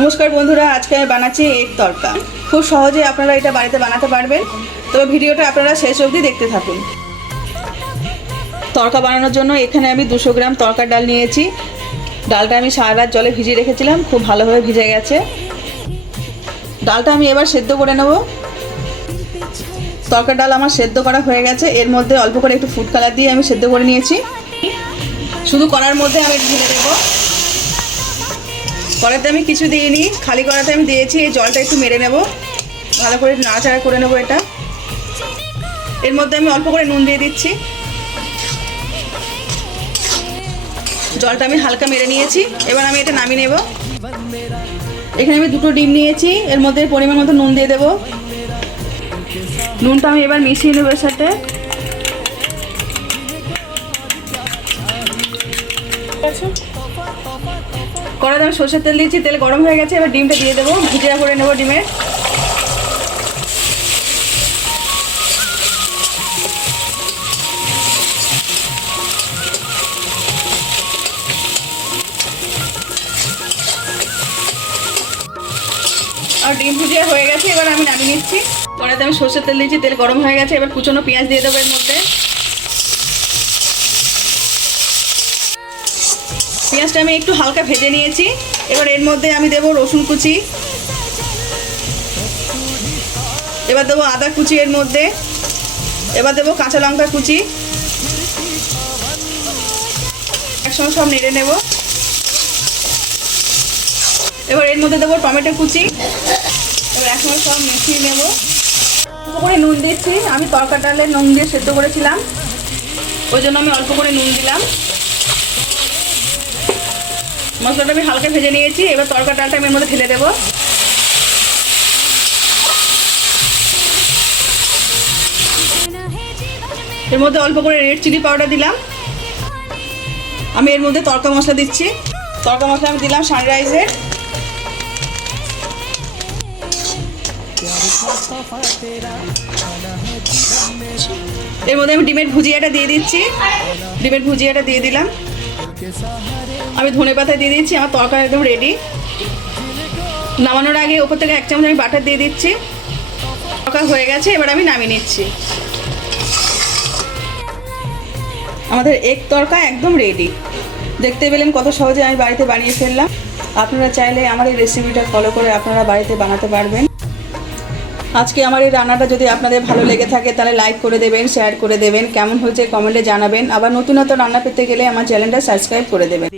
নমস্কার বন্ধুরা, আজকে আমি বানাচ্ছি এগ তরকা। খুব সহজে আপনারা এটা বাড়িতে বানাতে পারবেন। তবে ভিডিওটা আপনারা শেষ অবধি দেখতে থাকুন। তরকা বানানোর জন্য এখানে আমি 200 গ্রাম তরকার ডাল নিয়েছি। ডালটা আমি সারা রাত জলে ভিজিয়ে রেখেছিলাম, খুব ভালোভাবে ভিজে গেছে। ডালটা আমি এবার সেদ্ধ করে নেব। তরকার ডাল আমার সেদ্ধ করা হয়ে গেছে। এর মধ্যে অল্প করে একটু ফুড কালার দিয়ে আমি সেদ্ধ করে নিয়েছি। শুধু কড়ার মধ্যে আমি ঢেলে দেবো। কড়াতে আমি কিছু দিইনি, খালি কড়াতে আমি দিয়েছি। এই জলটা একটু মেরে নেব, ভালো করে নাড়াচাড়া করে নেব এটা। এর মধ্যে আমি অল্প করে নুন দিয়ে দিচ্ছি। জলটা আমি হালকা মেরে নিয়েছি। এবার আমি এটা নামিয়ে নেব। এখানে আমি 2টো ডিম নিয়েছি, এর মধ্যে পরিমাণ মতো নুন দিয়ে দেব। নুনটা আমি এবার মিশিয়ে নেব এর সাথে। কড়াতে আমি সরষের তেল দিয়েছি, তেল গরম হয়ে গেছে। এবার ডিমটা দিয়ে দেবো, ভুজিয়া করে নেব ডিমের। আর ডিম ভুজিয়া হয়ে গেছে, এবার আমি নামিয়ে নিচ্ছি। কড়াতে আমি সরষের তেল দিয়েছি, তেল গরম হয়ে গেছে। এবার কুচনো পেঁয়াজ দিয়ে দেবো এর মধ্যে। পেঁয়াজটা আমি একটু হালকা ভেজে নিয়েছি। এবার এর মধ্যে আমি দেবো রসুন কুচি, এবার দেবো আদা কুচি এর মধ্যে, এবার দেবো কাঁচা লঙ্কা কুচি। একসঙ্গে সব নেড়ে নেব। এবার এর মধ্যে দেবো টমেটো কুচি। এবার একসঙ্গে সব মিশিয়ে নেব। অল্প করে নুন দিচ্ছি, আমি তরকা ডালে নুন দিয়ে সেদ্ধ করেছিলাম, ওই জন্য আমি অল্প করে নুন দিলাম। মশলাটা আমি হালকা ভেজে নিয়েছি। এবার তরকা ডালটা আমি এর মধ্যে ঢেলে দেবো। এর মধ্যে অল্প করে রেড চিলি পাউডার দিলাম। আমি এর মধ্যে তরকা মশলা দিচ্ছি। তরকা মশলা আমি দিলাম সানরাইজের। এর মধ্যে আমি ডিমের ভুজিয়াটা দিয়ে দিচ্ছি। ডিমের ভুজিয়াটা দিয়ে দিলাম। আমি ধনেপাতা দিয়ে দিচ্ছি। আমার তরকারি একদম রেডি। নামানোর আগে ওপর থেকে 1 চামচ আমি বাটার দিয়ে দিচ্ছি। তরকা হয়ে গেছে, এবার আমি নামিয়ে নিচ্ছি। আমাদের এগ তরকা একদম রেডি। দেখতে পেলেন কত সহজে আমি বাড়িতে বানিয়ে ফেললাম। আপনারা চাইলে আমার এই রেসিপিটা ফলো করে আপনারা বাড়িতে বানাতে পারবেন। আজকে আমার এই রান্নাটা যদি আপনাদের ভালো লেগে থাকে তাহলে লাইক করে দেবেন, শেয়ার করে দেবেন। কেমন হয়েছে কমেন্টে জানাবেন। আবার নতুন নতুন রান্না পেতে গেলে আমার চ্যানেলটা সাবস্ক্রাইব করে দেবেন।